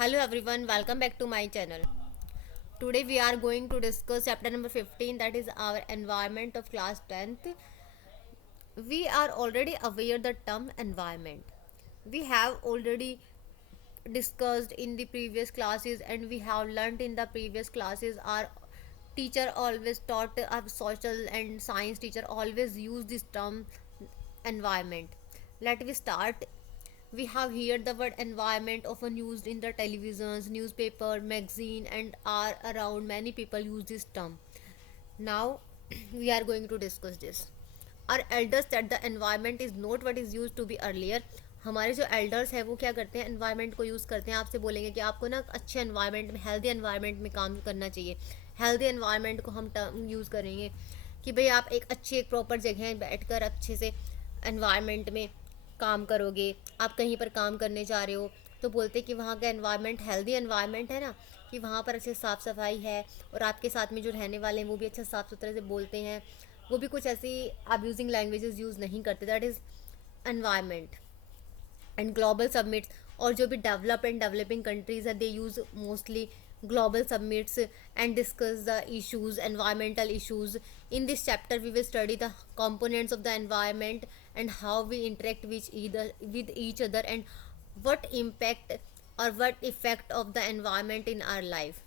Hello everyone, welcome back to my channel. Today we are going to discuss chapter number 15, that is our environment of class 10th. We are already aware the term environment. We have already discussed in the previous classes and we have learned in the previous classes. Our teacher always taught, our social and science teacher always use this term environment. Let me start. We have heard the word environment often used in the televisions, newspaper, magazine, and are around many people use this term. Now we are going to discuss this. Our elders said the environment is not what is used to be earlier. हमारे जो elders हैं वो क्या करते हैं, environment को use करते हैं. आपसे बोलेंगे कि आपको ना अच्छे एनवायरनमेंट में, हेल्दी एनवायरनमेंट में काम करना चाहिए. हेल्दी एनवायरनमेंट को हम टर्म यूज़ करेंगे कि भाई आप एक अच्छी एक प्रॉपर जगह बैठकर अच्छे से एनवायरनमेंट में काम करोगे. आप कहीं पर काम करने जा रहे हो तो बोलते कि वहाँ का एनवायरनमेंट हेल्दी एनवायरनमेंट है ना, कि वहाँ पर अच्छे साफ़ सफाई है और आपके साथ में जो रहने वाले हैं वो भी अच्छा साफ़ सुथरे से बोलते हैं. वो भी कुछ ऐसी अब्यूजिंग लैंग्वेजेस यूज़ नहीं करते. That is environment. And global summits, और जो भी डेवलप एंड डेवलपिंग कंट्रीज है they use mostly global summits and discuss the issues, environmental issues. In this chapter we will study the components of the environment and how we interact with each other and what impact or what effect of the environment in our life.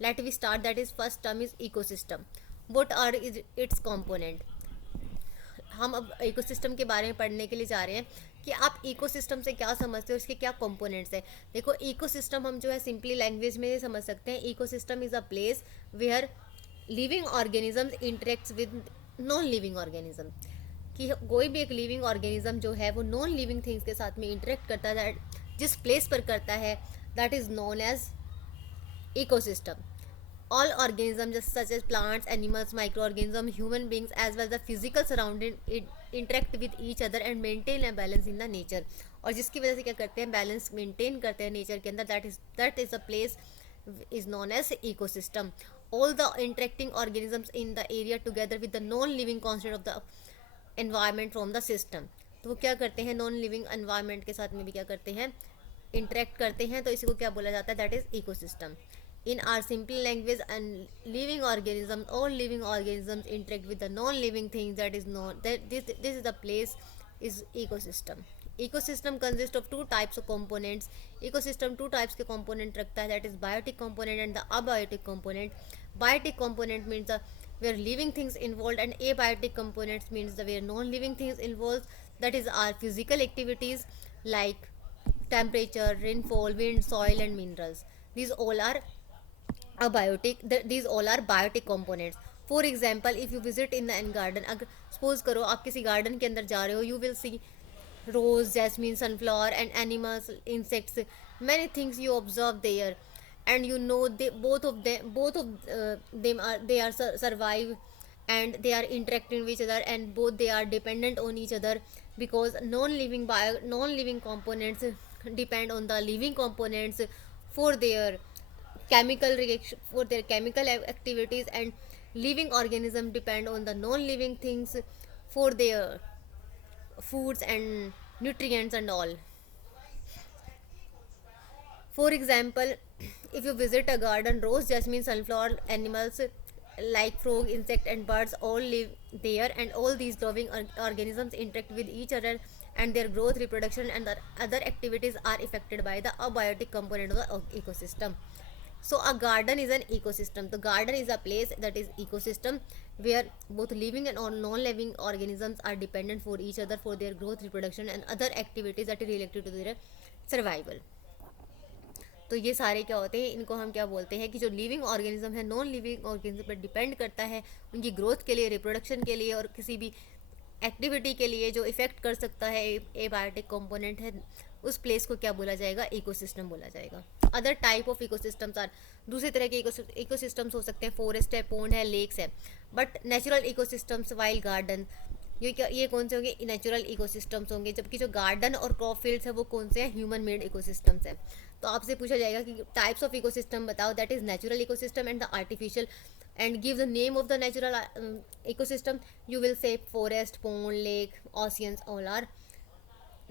Let we start. That is, first term is ecosystem. What are its component? हम अब ecosystem के बारे में पढ़ने के लिए जा रहे हैं कि आप इकोसिस्टम से क्या समझते हो, उसके क्या कंपोनेंट्स हैं. देखो, इकोसिस्टम हम जो है सिंपली लैंग्वेज में समझ सकते हैं. Ecosystem is a place where living organisms interacts with non living organism. कि कोई भी एक लिविंग ऑर्गेनिज्म जो है वो नॉन लिविंग थिंग्स के साथ में इंटरेक्ट करता है, जिस प्लेस पर करता है, that is known as ecosystem. All organisms such as plants, animals, microorganisms, human beings as well as the physical surrounding interact with each other and maintain a balance in the nature. और जिसकी वजह से क्या करते हैं, balance maintain करते हैं nature के अंदर. That is a place is known as ecosystem. All the interacting organisms in the area together with the non-living constant of the environment from the system. तो वो क्या करते हैं, नॉन लिविंग एनवायरनमेंट के साथ में भी क्या करते हैं, इंटरेक्ट करते हैं. तो इसी को क्या बोला जाता है, that is ecosystem. In our simple language, and living organisms, all living organisms interact with the non-living things. That is not that this is the place is ecosystem. Ecosystem consists of two types of components. Ecosystem two types के component रखता है, that is biotic component and the abiotic component. Biotic component means the where living things involved, and abiotic components means the where non-living things involved. That is our physical activities like temperature, rainfall, wind, soil, and minerals. These all are abiotic. These all are biotic components. For example, if you visit in the garden, अगर suppose करो आप किसी garden के अंदर जा रहे हो, you will see rose, jasmine, sunflower, and animals, insects, many things you observe there, and you know they both of them are they are survive, and they are interacting with each other, and both they are dependent on each other, because non-living components depend on the living components for their chemical reaction, for their chemical activities, and living organism depend on the non-living things for their foods and nutrients and all. For example, if you visit a garden, rose, jasmine, sunflower, animals like frog, insect, and birds all live there, and all these living organisms interact with each other, and their growth, reproduction, and the other activities are affected by the abiotic component of the ecosystem. So a garden is an ecosystem. The garden is a place that is ecosystem where both living and non-living organisms are dependent for each other for their growth, reproduction, and other activities that are related to their survival. तो ये सारे क्या होते हैं, इनको हम क्या बोलते हैं कि जो लिविंग ऑर्गेनिज्म है नॉन लिविंग ऑर्गेनिज्म पर डिपेंड करता है, उनकी ग्रोथ के लिए, रिप्रोडक्शन के लिए, और किसी भी एक्टिविटी के लिए जो इफेक्ट कर सकता है, एबायोटिक कंपोनेंट है, उस प्लेस को क्या बोला जाएगा, इकोसिस्टम बोला जाएगा. Other type of ecosystems are, दूसरे तरह के इकोसिस्टम्स हो सकते हैं, फॉरेस्ट है, पोंड है, लेक्स है. But natural ecosystems wild garden, ये कौन से होंगे, नेचुरल इकोसिस्टम्स होंगे. जबकि जो गार्डन और क्रॉप फील्ड्स है वो कौन से हैं, ह्यूमन मेड इकोसिस्टम्स हैं. तो आपसे पूछा जाएगा कि टाइप्स ऑफ इकोसिस्टम बताओ. That is natural ecosystem and the artificial, and give the name of the natural ecosystem. You will say forest, pond, lake, oceans, all are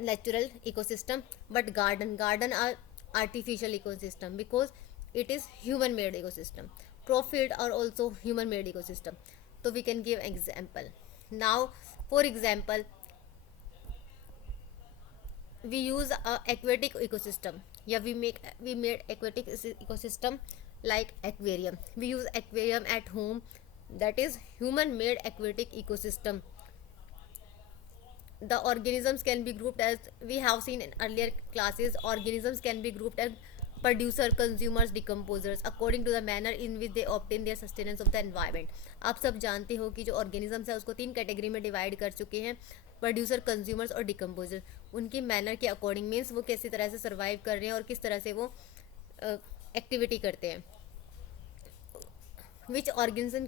natural ecosystem. But garden are artificial ecosystem because it is human made ecosystem. Crop field are also human made ecosystem. So we can give example. Now for example, we use a aquatic ecosystem. Yeah, we made aquatic ecosystem like aquarium. We use aquarium at home, that is human made aquatic ecosystem. The organisms can be grouped as we have seen in earlier classes. Organisms can be grouped as producer, consumers, decomposers according to the manner in which they obtain their sustenance of the environment. आप सब जानते हो कि जो organisms है उसको 3 category में divide कर चुके हैं, प्रोड्यूसर, कंज्यूमर्स और डिकम्पोजर. उनकी मैनर के अकॉर्डिंग मीन्स वो किसी तरह से सर्वाइव कर रहे हैं और किस तरह से वो एक्टिविटी करते हैं. Which organism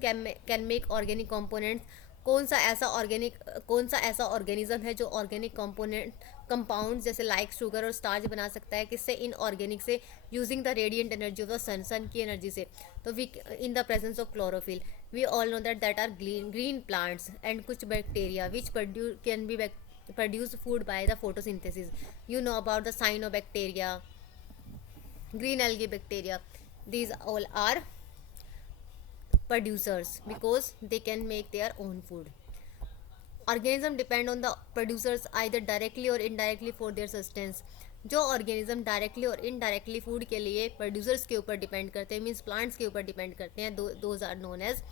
can make organic components. कौन सा ऐसा ऑर्गेनिज्म है जो ऑर्गेनिक कंपोनेंट कंपाउंड जैसे लाइक शुगर और स्टार्च बना सकता है. किससे? इन ऑर्गेनिक से, using the radiant energy of the sun की एनर्जी से. तो we in the presence of chlorophyll. We all know that are green plants and कुछ bacteria which can be produce food by the photosynthesis. You know about the cyanobacteria, green algae bacteria. These all are producers because they can make their own food. Organism depend on the producers either directly or indirectly for their sustenance. जो organism directly और indirectly food के लिए producers के ऊपर depend करते हैं, means plants के ऊपर डिपेंड करते हैं, those are known as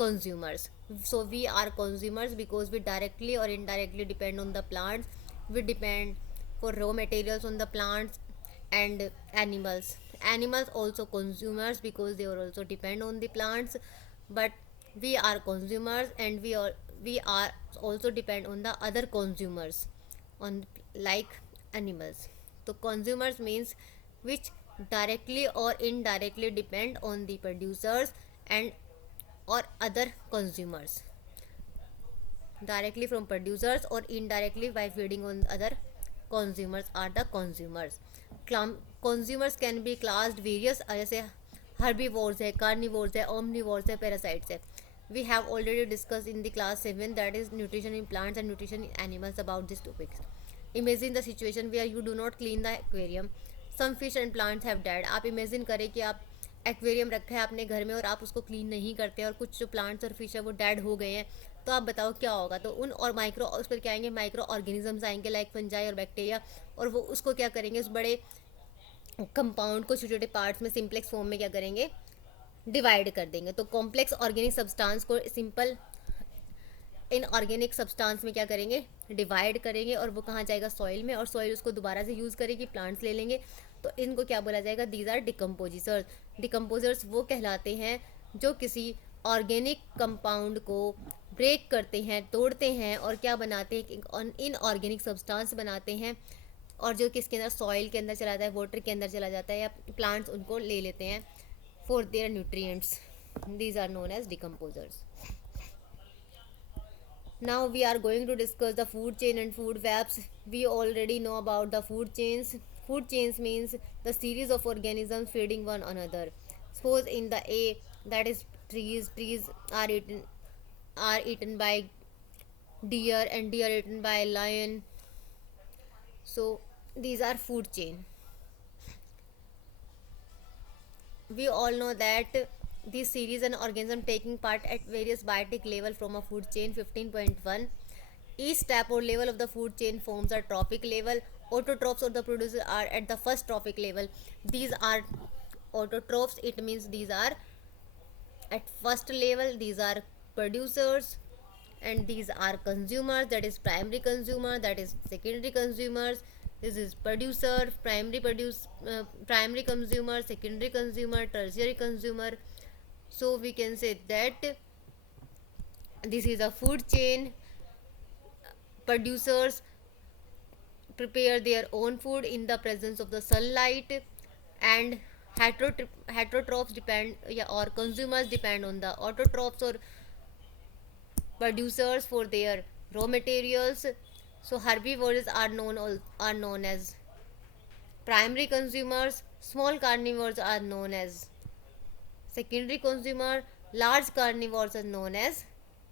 consumers. So we are consumers because we directly or indirectly depend on the plants. We depend for raw materials on the plants and animals. Animals also consumers because they are also depend on the plants. But we are consumers and we are also depend on the other consumers on like animals. So consumers means which directly or indirectly depend on the producers and or other consumers, directly from producers or indirectly by feeding on other consumers are the consumers. Consumers can be classed various जैसे herbivores है, carnivores है, omnivores है, parasites है. We have already discussed in the class 7 that is nutrition in plants and nutrition in animals about this topic. Imagine the situation where you do not clean the aquarium. Some fish and plants have died. आप imagine करें कि आप aquarium रखा है अपने घर में और आप उसको क्लीन नहीं करते और कुछ जो प्लांट्स और फिश है वो डेड हो गए हैं, तो आप बताओ क्या होगा. तो उन और माइक्रो उस पर क्या आएंगे, माइक्रो ऑर्गेनिजम्स आएंगे लाइक फंजाई और बैक्टीरिया, और वो उसको क्या करेंगे, उस बड़े कंपाउंड को छोटे छोटे पार्ट्स में सिंप्लेक्स फॉर्म में क्या करेंगे, डिवाइड कर देंगे. तो कॉम्प्लेक्स ऑर्गेनिक सब्सटेंस को सिंपल इनऑर्गेनिक सब्सटेंस में क्या करेंगे, डिवाइड करेंगे, और वो कहाँ जाएगा, सॉइल में, और सॉइल उसको दोबारा से यूज़ करेगी, प्लांट्स ले लेंगे. तो इनको क्या बोला जाएगा, दीज आर डिकम्पोजिसर्स. डिकम्पोजर्स वो कहलाते हैं जो किसी ऑर्गेनिक कंपाउंड को ब्रेक करते हैं, तोड़ते हैं और क्या बनाते हैं, इनऑर्गेनिक सब्सटेंस बनाते हैं, और जो किसके अंदर, सॉइल के अंदर चला जाता है, वाटर के अंदर चला जाता है, या प्लांट्स उनको ले लेते हैं for their nutrients. These are known as decomposers. Now we are going to discuss the food chain and food webs. We already know about the food chains. Food chains means the series of organisms feeding one another. Suppose in the A, that is trees. Trees are eaten by deer and deer eaten by lion. So these are food chain. We all know that this series and organism taking part at various biotic level from a food chain. 15.1. Each step or level of the food chain forms a trophic level. Autotrophs or the producers are at the first trophic level. These are autotrophs, it means these are at first level, these are producers, and these are consumers, that is primary consumer, that is secondary consumers. This is producer, primary consumer, secondary consumer, tertiary consumer. So we can say that this is a food chain. Producers prepare their own food in the presence of the sunlight, and heterotrophs depend, or consumers depend on the autotrophs or producers for their raw materials. So herbivores are known as primary consumers. Small carnivores are known as secondary consumer. Large carnivores are known as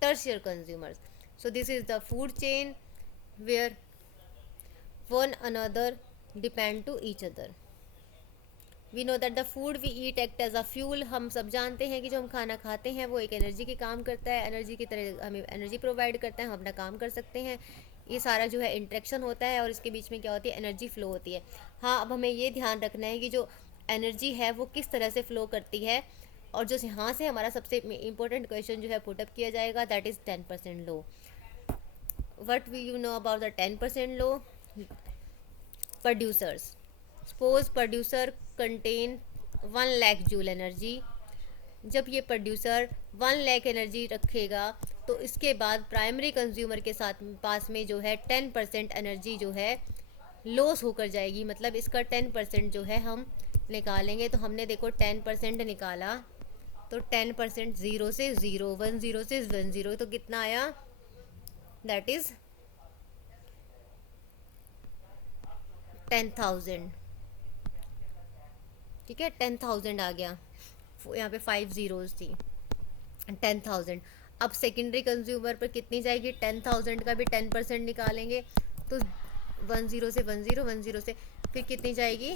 tertiary consumers. So this is the food chain where one another depend to each other. We know that the food we eat act as a fuel, हम सब जानते हैं कि जो हम खाना खाते हैं वो एक एनर्जी की काम करता है, एनर्जी की तरह हमें एनर्जी प्रोवाइड करता है, हम अपना काम कर सकते हैं। ये सारा जो है इंट्रैक्शन होता है और इसके बीच में क्या होती है, एनर्जी फ्लो होती है। हाँ, अब हमें ये ध्यान रखना है कि जो एनर्जी है वो किस तरह से फ्लो करती है, और जो यहाँ से हमारा सबसे इंपॉर्टेंट क्वेश्चन जो है पुटअप किया जाएगा, that is 10% law. What we you know about the 10% law? Producers, suppose producer contain 1 lakh joule energy. जब ये प्रोड्यूसर 1 लाख एनर्जी रखेगा तो इसके बाद प्राइमरी कंज्यूमर के साथ पास में जो है 10% एनर्जी जो है लॉस होकर जाएगी। मतलब इसका 10% जो है हम निकालेंगे, तो हमने देखो 10% निकाला, तो 10% ज़ीरो से ज़ीरो, 10 से 10 तो कितना आया, दैट इज़ 10,000। ठीक है, 10,000 आ गया, यहाँ पे 5 ज़ीरोज़ थी, 10,000। अब सेकेंडरी कंज्यूमर पर कितनी जाएगी, 10,000 का भी 10% निकालेंगे, तो 10 से 10 से फिर कितनी जाएगी,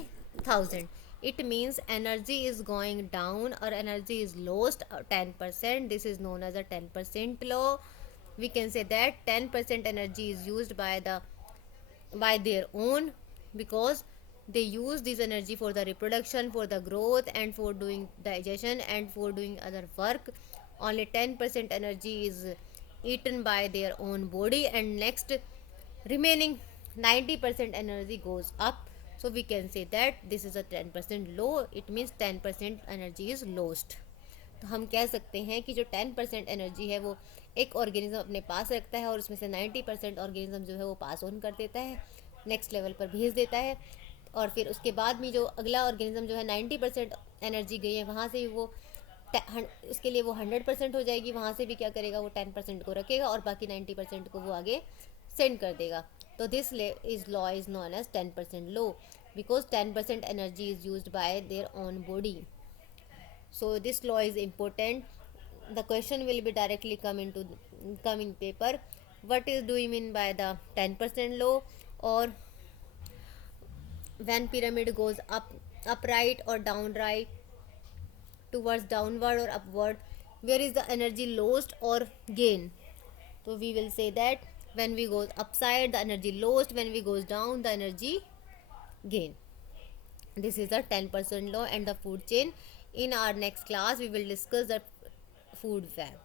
1000। It means energy is going down और energy is lost 10%। This is known as a 10% law. We can say that 10% energy is used by their own, because they use this energy for the reproduction, for the growth, and for doing digestion and for doing other work. Only 10% energy is eaten by their own body, and next remaining 90% energy goes up. So we can say that this is a 10% low. It means 10% energy is lost. तो हम कह सकते हैं कि जो 10% energy है वो एक ऑर्गेनिज्म अपने पास रखता है और उसमें से 90% ऑर्गेनिज्म जो है वो पास ऑन कर देता है, नेक्स्ट लेवल पर भेज देता है। और फिर उसके बाद भी जो अगला ऑर्गेनिज्म जो है 90% एनर्जी गई है वहाँ से वो उसके लिए वो 100% हो जाएगी, वहाँ से भी क्या करेगा, वो 10% को रखेगा और बाकी 90% को वो आगे सेंड कर देगा। तो this is law is known as 10% law, because 10% energy is use by their own body. So this law is important. The question will be directly come in paper. What is do you mean by the 10% law? Or when pyramid goes upright or downright, towards downward or upward, where is the energy lost or gain? So we will say that when we goes upside the energy lost, when we goes down the energy gain. This is the 10% law and the food chain. In our next class we will discuss the food web.